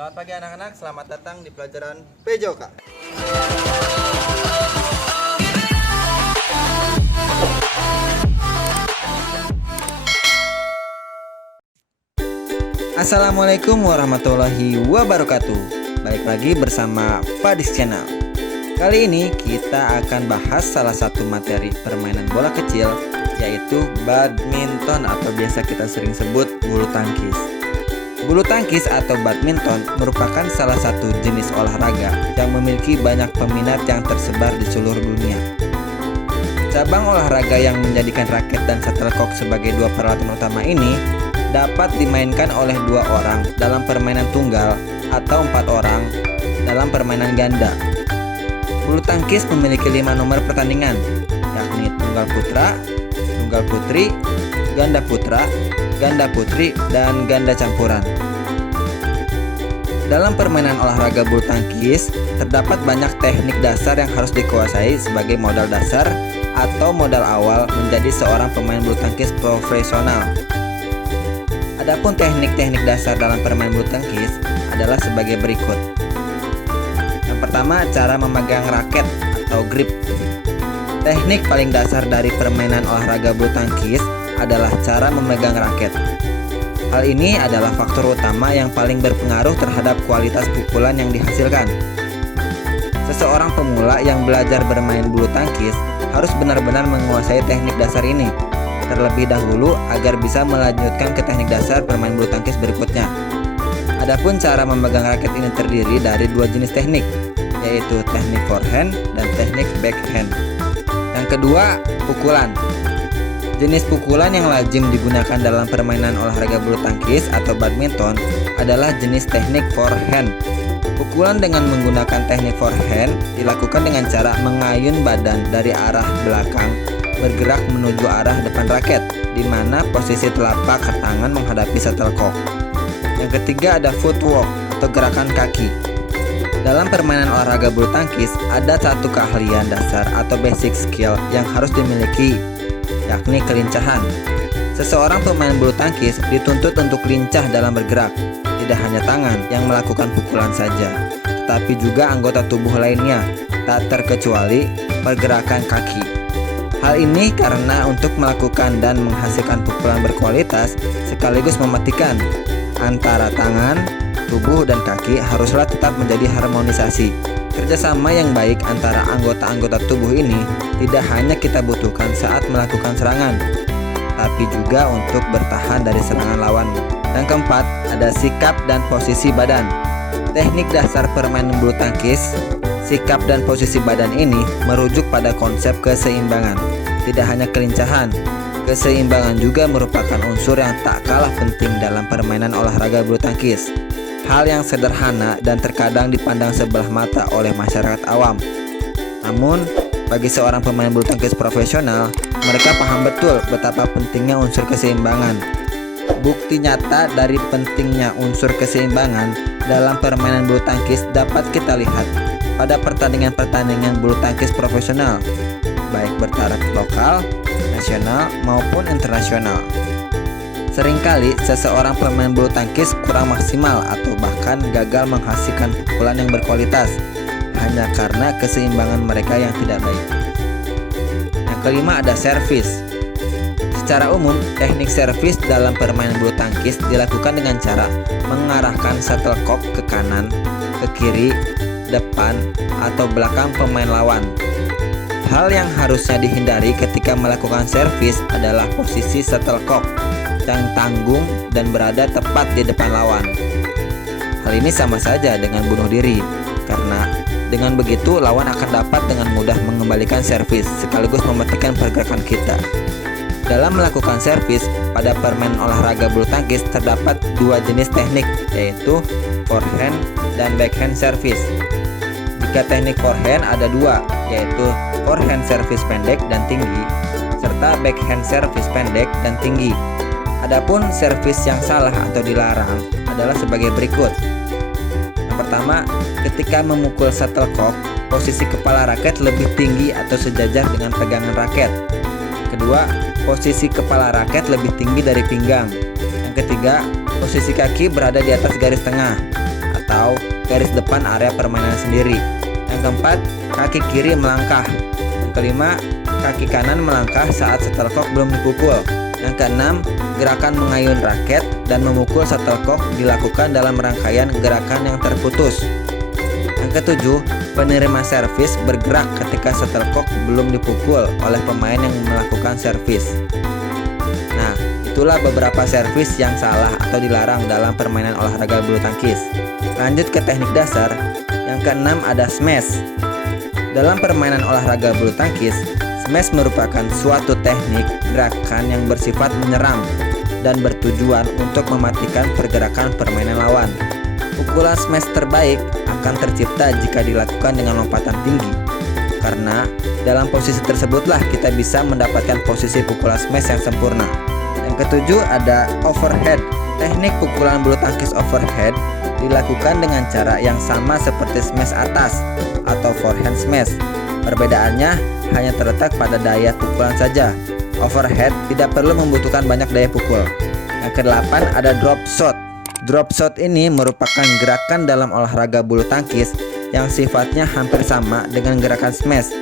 Selamat pagi anak-anak, selamat datang di pelajaran PJOK. Assalamualaikum warahmatullahi wabarakatuh. Balik lagi bersama Padis Channel. Kali ini kita akan bahas salah satu materi permainan bola kecil, yaitu badminton atau biasa kita sering sebut bulu tangkis. Bulu tangkis atau badminton merupakan salah satu jenis olahraga yang memiliki banyak peminat yang tersebar di seluruh dunia. Cabang olahraga yang menjadikan raket dan shuttlecock sebagai dua peralatan utama ini dapat dimainkan oleh 2 orang dalam permainan tunggal atau 4 orang dalam permainan ganda. Bulu tangkis memiliki 5 nomor pertandingan, yakni tunggal putra, tunggal putri, ganda putra, ganda putri, dan ganda campuran. Dalam permainan olahraga bulu tangkis, terdapat banyak teknik dasar yang harus dikuasai sebagai modal dasar atau modal awal menjadi seorang pemain bulu tangkis profesional. Adapun teknik-teknik dasar dalam permainan bulu tangkis adalah sebagai berikut. Yang pertama, cara memegang raket atau grip. Teknik paling dasar dari permainan olahraga bulu tangkis adalah cara memegang raket. Hal ini adalah faktor utama yang paling berpengaruh terhadap kualitas pukulan yang dihasilkan. Seseorang pemula yang belajar bermain bulu tangkis harus benar-benar menguasai teknik dasar ini terlebih dahulu agar bisa melanjutkan ke teknik dasar bermain bulu tangkis berikutnya. Adapun cara memegang raket ini terdiri dari 2 jenis teknik, yaitu teknik forehand dan teknik backhand. Yang kedua, pukulan. Jenis pukulan yang lazim digunakan dalam permainan olahraga bulu tangkis atau badminton adalah jenis teknik forehand. Pukulan dengan menggunakan teknik forehand dilakukan dengan cara mengayun badan dari arah belakang bergerak menuju arah depan raket, di mana posisi telapak tangan menghadapi shuttlecock. Yang ketiga ada footwork atau gerakan kaki. Dalam permainan olahraga bulu tangkis ada satu keahlian dasar atau basic skill yang harus dimiliki, yakni kelincahan. Seseorang pemain bulu tangkis dituntut untuk lincah dalam bergerak. Tidak hanya tangan yang melakukan pukulan saja, tetapi juga anggota tubuh lainnya, tak terkecuali pergerakan kaki. Hal ini karena untuk melakukan dan menghasilkan pukulan berkualitas sekaligus mematikan antara tangan, tubuh, dan kaki haruslah tetap menjadi harmonisasi. Kerjasama yang baik antara anggota-anggota tubuh ini tidak hanya kita butuhkan saat melakukan serangan, tapi juga untuk bertahan dari serangan lawan. Yang keempat, ada sikap dan posisi badan. Teknik dasar permainan bulu tangkis, sikap dan posisi badan ini merujuk pada konsep keseimbangan. Tidak hanya kelincahan, keseimbangan juga merupakan unsur yang tak kalah penting dalam permainan olahraga bulu tangkis. Hal yang sederhana dan terkadang dipandang sebelah mata oleh masyarakat awam. Namun, bagi seorang pemain bulu tangkis profesional, mereka paham betul betapa pentingnya unsur keseimbangan. Bukti nyata dari pentingnya unsur keseimbangan dalam permainan bulu tangkis dapat kita lihat pada pertandingan-pertandingan bulu tangkis profesional, baik bertaraf lokal, nasional, maupun internasional. Seringkali seseorang pemain bulu tangkis kurang maksimal atau bahkan gagal menghasilkan pukulan yang berkualitas hanya karena keseimbangan mereka yang tidak baik. Yang kelima ada servis. Secara umum, teknik servis dalam permainan bulu tangkis dilakukan dengan cara mengarahkan shuttlecock ke kanan, ke kiri, depan, atau belakang pemain lawan. Hal yang harusnya dihindari ketika melakukan servis adalah posisi shuttlecock yang tanggung dan berada tepat di depan lawan. Hal ini sama saja dengan bunuh diri, karena dengan begitu lawan akan dapat dengan mudah mengembalikan servis sekaligus mematikan pergerakan kita. Dalam melakukan servis pada permainan olahraga bulu tangkis terdapat 2 jenis teknik, yaitu forehand dan backhand service. Jika teknik forehand ada 2, yaitu forehand service pendek dan tinggi, serta backhand service pendek dan tinggi. Adapun servis yang salah atau dilarang adalah sebagai berikut. Yang pertama, ketika memukul shuttlecock, posisi kepala raket lebih tinggi atau sejajar dengan pegangan raket. Kedua, posisi kepala raket lebih tinggi dari pinggang. Yang ketiga, posisi kaki berada di atas garis tengah atau garis depan area permainan sendiri. Yang keempat, kaki kiri melangkah. Yang kelima, kaki kanan melangkah saat shuttlecock belum dipukul. Yang keenam, gerakan mengayun raket dan memukul shuttlecock dilakukan dalam rangkaian gerakan yang terputus. Yang ketujuh, penerima servis bergerak ketika shuttlecock belum dipukul oleh pemain yang melakukan servis. Nah, itulah beberapa servis yang salah atau dilarang dalam permainan olahraga bulu tangkis. Lanjut ke teknik dasar. Yang keenam ada smash. Dalam permainan olahraga bulu tangkis, smash merupakan suatu teknik gerakan yang bersifat menyerang dan bertujuan untuk mematikan pergerakan permainan lawan. Pukulan smash terbaik akan tercipta jika dilakukan dengan lompatan tinggi, karena dalam posisi tersebutlah kita bisa mendapatkan posisi pukulan smash yang sempurna. Yang ketujuh ada overhead. Teknik pukulan bulu tangkis overhead dilakukan dengan cara yang sama seperti smash atas atau forehand smash. Perbedaannya hanya terletak pada daya pukulan saja. Overhead tidak perlu membutuhkan banyak daya pukul. Yang kedelapan ada drop shot. Drop shot ini merupakan gerakan dalam olahraga bulu tangkis yang sifatnya hampir sama dengan gerakan smash,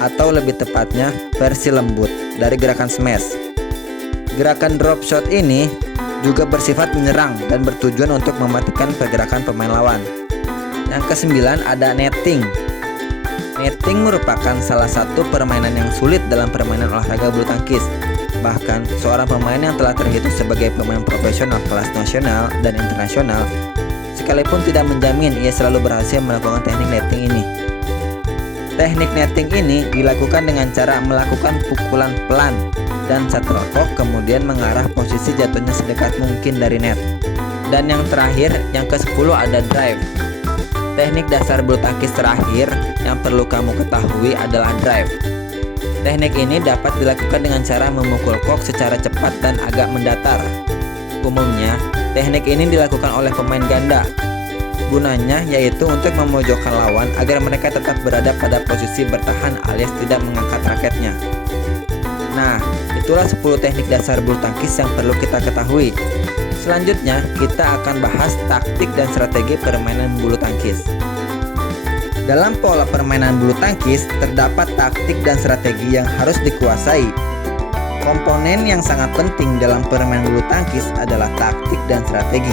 atau lebih tepatnya versi lembut dari gerakan smash. Gerakan drop shot ini juga bersifat menyerang dan bertujuan untuk mematikan pergerakan pemain lawan. Yang kesembilan ada netting. Netting merupakan salah satu permainan yang sulit dalam permainan olahraga bulu tangkis. Bahkan seorang pemain yang telah terhitung sebagai pemain profesional kelas nasional dan internasional, sekalipun tidak menjamin ia selalu berhasil melakukan teknik netting ini. Teknik netting ini dilakukan dengan cara melakukan pukulan pelan dan shuttlecock kemudian mengarah posisi jatuhnya sedekat mungkin dari net. Dan yang terakhir, yang ke-10 ada drive. Teknik dasar bulu tangkis terakhir yang perlu kamu ketahui adalah drive. Teknik ini dapat dilakukan dengan cara memukul kok secara cepat dan agak mendatar. Umumnya, teknik ini dilakukan oleh pemain ganda. Gunanya yaitu untuk memojokkan lawan agar mereka tetap berada pada posisi bertahan alias tidak mengangkat raketnya. Nah, itulah 10 teknik dasar bulu tangkis yang perlu kita ketahui. Selanjutnya, kita akan bahas taktik dan strategi permainan bulu tangkis. Dalam pola permainan bulu tangkis, terdapat taktik dan strategi yang harus dikuasai. Komponen yang sangat penting dalam permainan bulu tangkis adalah taktik dan strategi.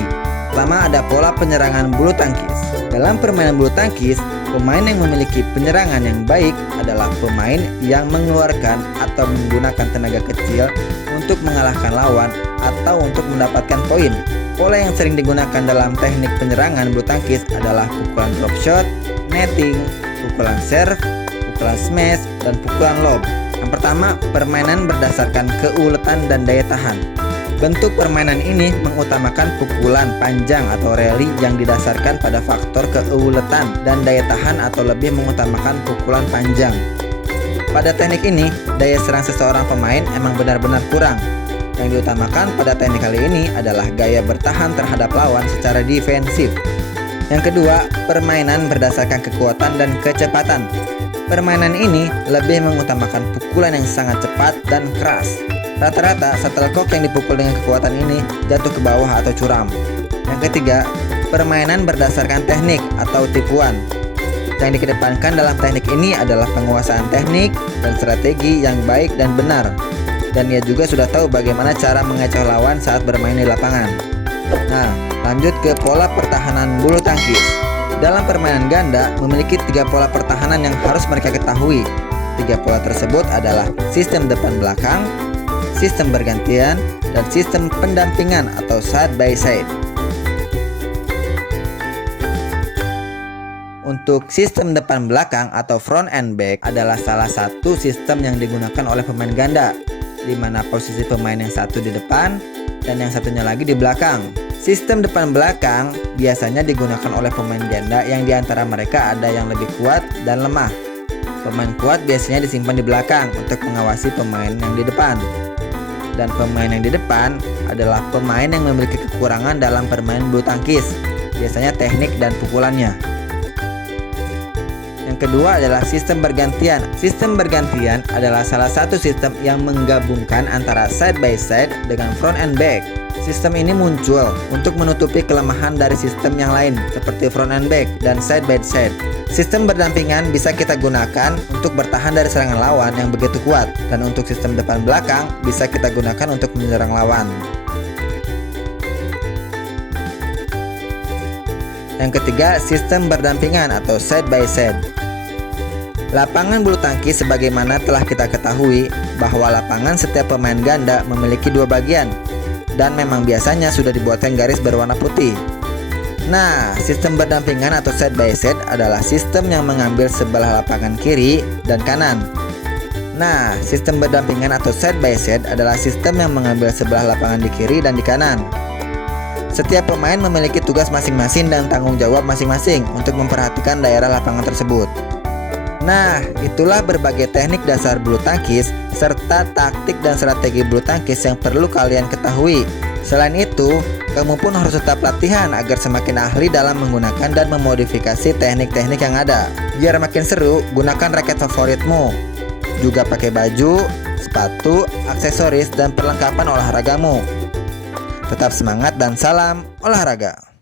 Pertama ada pola penyerangan bulu tangkis. Dalam permainan bulu tangkis, pemain yang memiliki penyerangan yang baik adalah pemain yang mengeluarkan atau menggunakan tenaga kecil untuk mengalahkan lawan atau untuk mendapatkan poin. Pola yang sering digunakan dalam teknik penyerangan bulu tangkis adalah pukulan drop shot, netting, pukulan serve, pukulan smash, dan pukulan lob. Yang pertama, permainan berdasarkan keuletan dan daya tahan. Bentuk permainan ini mengutamakan pukulan panjang atau rally yang didasarkan pada faktor keuletan dan daya tahan atau lebih mengutamakan pukulan panjang. Pada teknik ini, daya serang seseorang pemain emang benar-benar kurang. Yang diutamakan pada teknik kali ini adalah gaya bertahan terhadap lawan secara defensif. Yang kedua, permainan berdasarkan kekuatan dan kecepatan. Permainan ini lebih mengutamakan pukulan yang sangat cepat dan keras. Rata-rata shuttlecock yang dipukul dengan kekuatan ini jatuh ke bawah atau curam. Yang ketiga, permainan berdasarkan teknik atau tipuan. Yang dikedepankan dalam teknik ini adalah penguasaan teknik dan strategi yang baik dan benar. Dan ia juga sudah tahu bagaimana cara mengecoh lawan saat bermain di lapangan. Nah, lanjut ke pola pertahanan bulu tangkis. Dalam permainan ganda memiliki 3 pola pertahanan yang harus mereka ketahui. 3 pola tersebut adalah sistem depan belakang, sistem bergantian, dan sistem pendampingan atau side by side. Untuk sistem depan belakang atau front and back adalah salah satu sistem yang digunakan oleh pemain ganda, di mana posisi pemain yang satu di depan dan yang satunya lagi di belakang. Sistem depan belakang biasanya digunakan oleh pemain ganda yang diantara mereka ada yang lebih kuat dan lemah. Pemain kuat biasanya disimpan di belakang untuk mengawasi pemain yang di depan. Dan pemain yang di depan adalah pemain yang memiliki kekurangan dalam permainan bulu tangkis, biasanya teknik dan pukulannya. Yang kedua adalah sistem bergantian. Sistem bergantian adalah salah satu sistem yang menggabungkan antara side by side dengan front and back. Sistem ini muncul untuk menutupi kelemahan dari sistem yang lain seperti front and back dan side by side. Sistem berdampingan bisa kita gunakan untuk bertahan dari serangan lawan yang begitu kuat, dan untuk sistem depan belakang bisa kita gunakan untuk menyerang lawan. Yang ketiga, sistem berdampingan atau side by side. Lapangan bulu tangkis sebagaimana telah kita ketahui bahwa lapangan setiap pemain ganda memiliki dua bagian, dan memang biasanya sudah dibuatkan garis berwarna putih. Nah, sistem berdampingan atau side by side adalah sistem yang mengambil sebelah lapangan kiri dan kanan. Nah, sistem berdampingan atau side by side adalah sistem yang mengambil sebelah lapangan di kiri dan di kanan. Setiap pemain memiliki tugas masing-masing dan tanggung jawab masing-masing untuk memperhatikan daerah lapangan tersebut. Nah, itulah berbagai teknik dasar bulu tangkis serta taktik dan strategi bulu tangkis yang perlu kalian ketahui. Selain itu, kamu pun harus tetap latihan agar semakin ahli dalam menggunakan dan memodifikasi teknik-teknik yang ada. Biar makin seru, gunakan raket favoritmu. Juga pakai baju, sepatu, aksesoris, dan perlengkapan olahragamu. Tetap semangat dan salam olahraga.